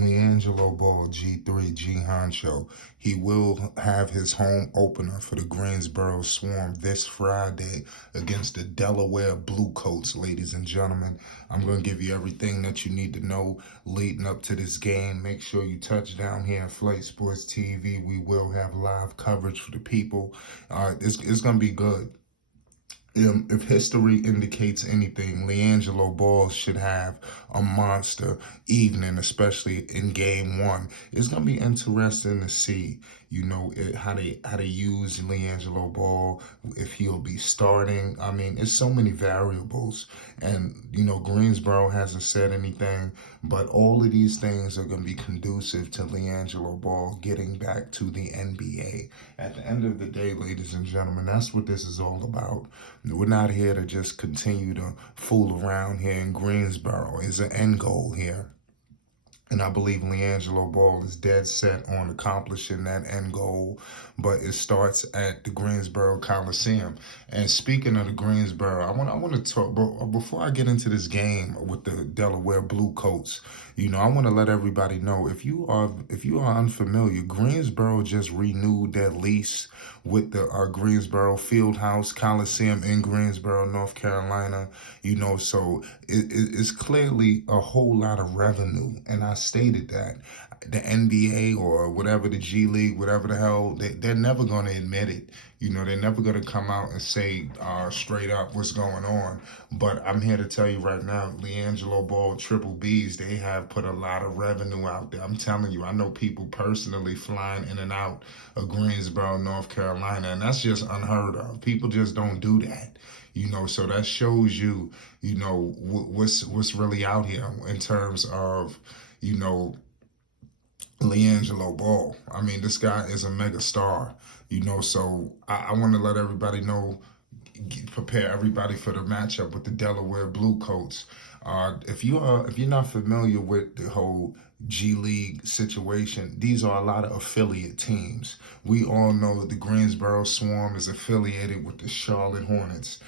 Liangelo Ball, G3, G Honcho. He will have his home opener for the Greensboro Swarm this Friday against the Delaware Bluecoats, ladies and gentlemen. I'm going to give you everything that you need to know leading up to this game. Make sure you touch down here at Flight Sports TV. We will have live coverage for the people. It's going to be good. If history indicates anything, Liangelo Ball should have a monster evening, especially in game one. It's gonna be interesting to see, how they use Liangelo Ball, if he'll be starting. I mean, it's so many variables, and Greensboro hasn't said anything, but all of these things are gonna be conducive to Liangelo Ball getting back to the NBA. At the end of the day, ladies and gentlemen, that's what this is all about. We're not here to just continue to fool around here in Greensboro. There's an end goal here. And I believe Liangelo Ball is dead set on accomplishing that end goal, but it starts at the Greensboro Coliseum. And speaking of the Greensboro, I want to talk. Before I get into this game with the Delaware Bluecoats, I want to let everybody know, if you are unfamiliar, Greensboro just renewed their lease with the Greensboro Fieldhouse Coliseum in Greensboro, North Carolina. So it's clearly a whole lot of revenue, and I stated that the NBA or whatever, the G League, whatever the hell, they're never going to admit it. They're never going to come out and say straight up what's going on. But I'm here to tell you right now, Liangelo Ball, Triple B's, they have put a lot of revenue out there. I'm telling you, I know people personally flying in and out of Greensboro, North Carolina, and that's just unheard of. People just don't do that. So that shows you, what's really out here in terms of, Liangelo Ball. I mean, this guy is a mega star, so I want to let everybody know, prepare everybody for the matchup with the Delaware Bluecoats. If you're not familiar with the whole G League situation, these are a lot of affiliate teams. We all know that the Greensboro Swarm is affiliated with the Charlotte Hornets.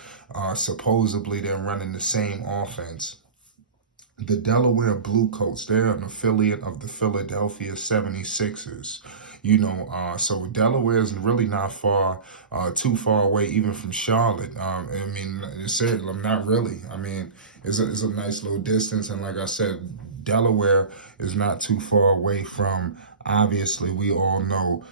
Supposedly they're running the same offense. The Delaware Bluecoats, they're an affiliate of the Philadelphia 76ers. So Delaware is really not too far away, even from Charlotte. I mean, not really. I mean, it's a nice little distance, and like I said, Delaware is not too far away from, obviously, we all know,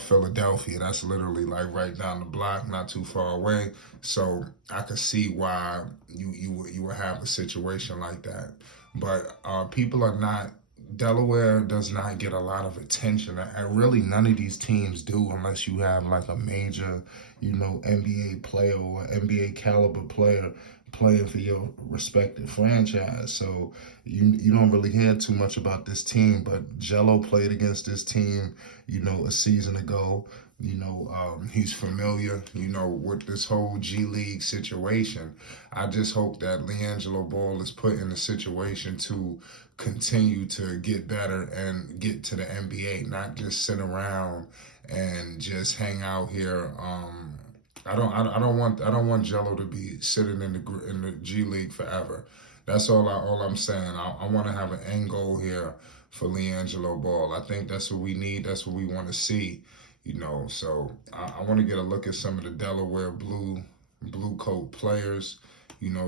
Philadelphia. That's literally like right down the block, not too far away. So I could see why you would have a situation like that. But people are not. Delaware does not get a lot of attention. Really, none of these teams do, unless you have like a major, NBA player or NBA caliber player playing for your respective franchise. So you don't really hear too much about this team, but Jello played against this team, a season ago. He's familiar, with this whole G League situation. I just hope that Liangelo Ball is put in a situation to continue to get better and get to the NBA, not just sit around and just hang out here. I don't want Jello to be sitting in the G League forever. That's all I'm saying. I want to have an end goal here for Liangelo Ball. I think that's what we need. That's what we want to see. So I want to get a look at some of the Delaware blue coat players,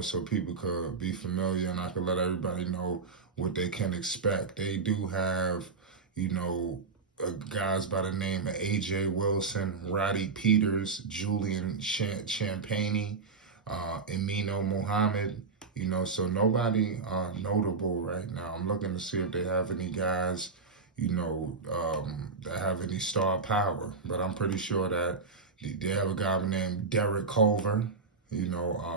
so people could be familiar, and I could let everybody know what they can expect. They do have, guys by the name of A.J. Wilson, Roddy Peters, Julian Champagny, Emino Mohammed, so nobody notable right now. I'm looking to see if they have any guys, that have any star power, but I'm pretty sure that they have a guy named Derek Culver,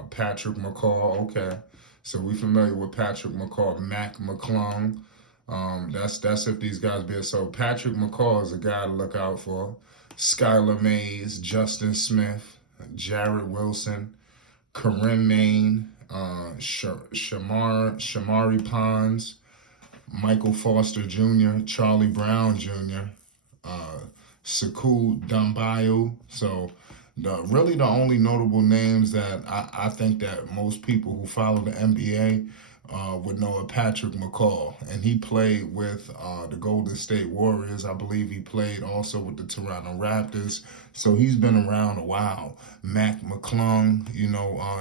Patrick McCall. Okay, so we familiar with Patrick McCall, Mac McClung. That's if these guys be. So Patrick McCall is a guy to look out for. Skylar Mays, Justin Smith, Jarrett Wilson, Karim Maine, Shamari Pons, Michael Foster Jr., Charlie Brown Jr., Saku Dumbayo. So really the only notable names that I think that most people who follow the NBA with Noah Patrick McCall, and he played with the Golden State Warriors. I believe he played also with the Toronto Raptors. So he's been around a while. Mac McClung,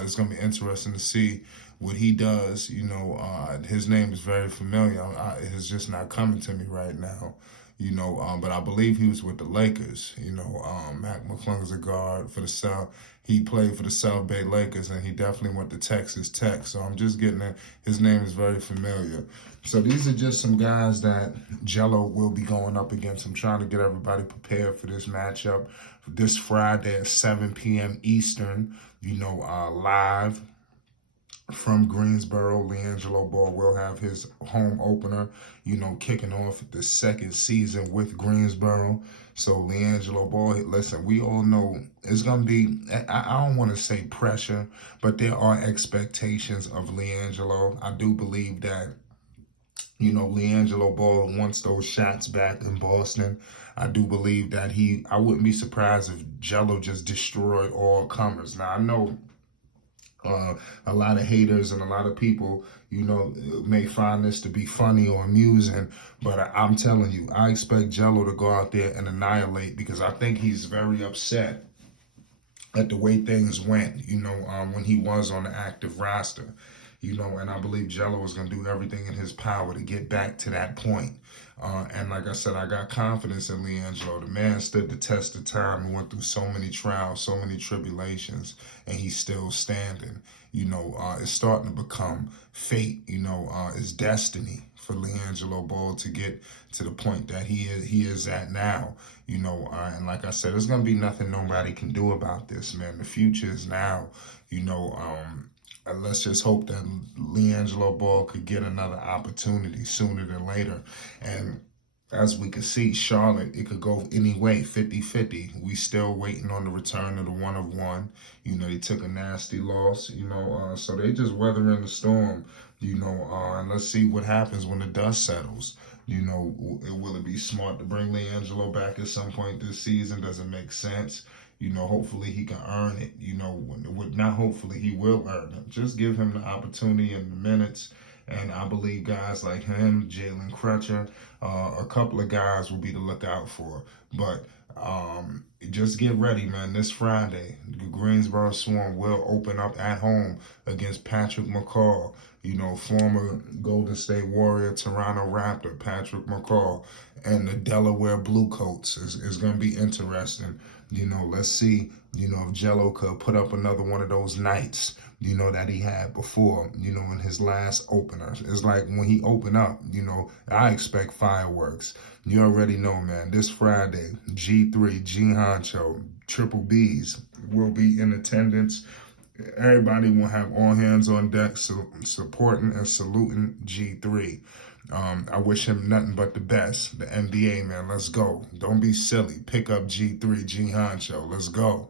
it's going to be interesting to see what he does. His name is very familiar. It's just not coming to me right now. But I believe he was with the Lakers. Mac McClung is a guard for the South. He played for the South Bay Lakers, and he definitely went to Texas Tech. So I'm just getting it. His name is very familiar. So these are just some guys that Jello will be going up against. I'm trying to get everybody prepared for this matchup this Friday at 7 p.m. Eastern, live from Greensboro. Liangelo Ball will have his home opener, kicking off the second season with Greensboro. So Liangelo Ball, listen, we all know it's going to be, I don't want to say pressure, but there are expectations of Liangelo. I do believe that, Liangelo Ball wants those shots back in Boston. I do believe that I wouldn't be surprised if Jello just destroyed all comers. Now, I know a lot of haters and a lot of people, may find this to be funny or amusing, but I'm telling you, I expect Jello to go out there and annihilate, because I think he's very upset at the way things went, when he was on the active roster, and I believe Jello is going to do everything in his power to get back to that point. And like I said, I got confidence in Liangelo. The man stood the test of time and went through so many trials, so many tribulations, and he's still standing. It's starting to become fate, it's destiny for Liangelo Ball to get to the point that he is at now, and like I said, there's going to be nothing nobody can do about this, man. The future is now, and let's just hope that Liangelo Ball could get another opportunity sooner than later. And as we can see, Charlotte, it could go any way, 50-50. We still waiting on the return of the 1-of-1. They took a nasty loss, so they just weathering the storm, and let's see what happens when the dust settles. Will it be smart to bring Liangelo back at some point this season? Does it make sense? Hopefully he can earn it. Not hopefully, he will earn it. Just give him the opportunity and the minutes. And I believe guys like him, Jalen Crutcher, a couple of guys will be to look out for. But just get ready, man. This Friday, the Greensboro Swarm will open up at home against Patrick McCall, former Golden State Warrior, Toronto Raptor, Patrick McCall, and the Delaware Bluecoats is going to be interesting. Let's see, if Jello could put up another one of those nights, that he had before, in his last opener. It's like when he opened up, I expect fireworks. You already know, man, this Friday, G3, G Honcho, Triple B's will be in attendance. Everybody will have all hands on deck supporting and saluting G3. I wish him nothing but the best. The NBA, man, let's go. Don't be silly. Pick up G3, G Honcho. Let's go.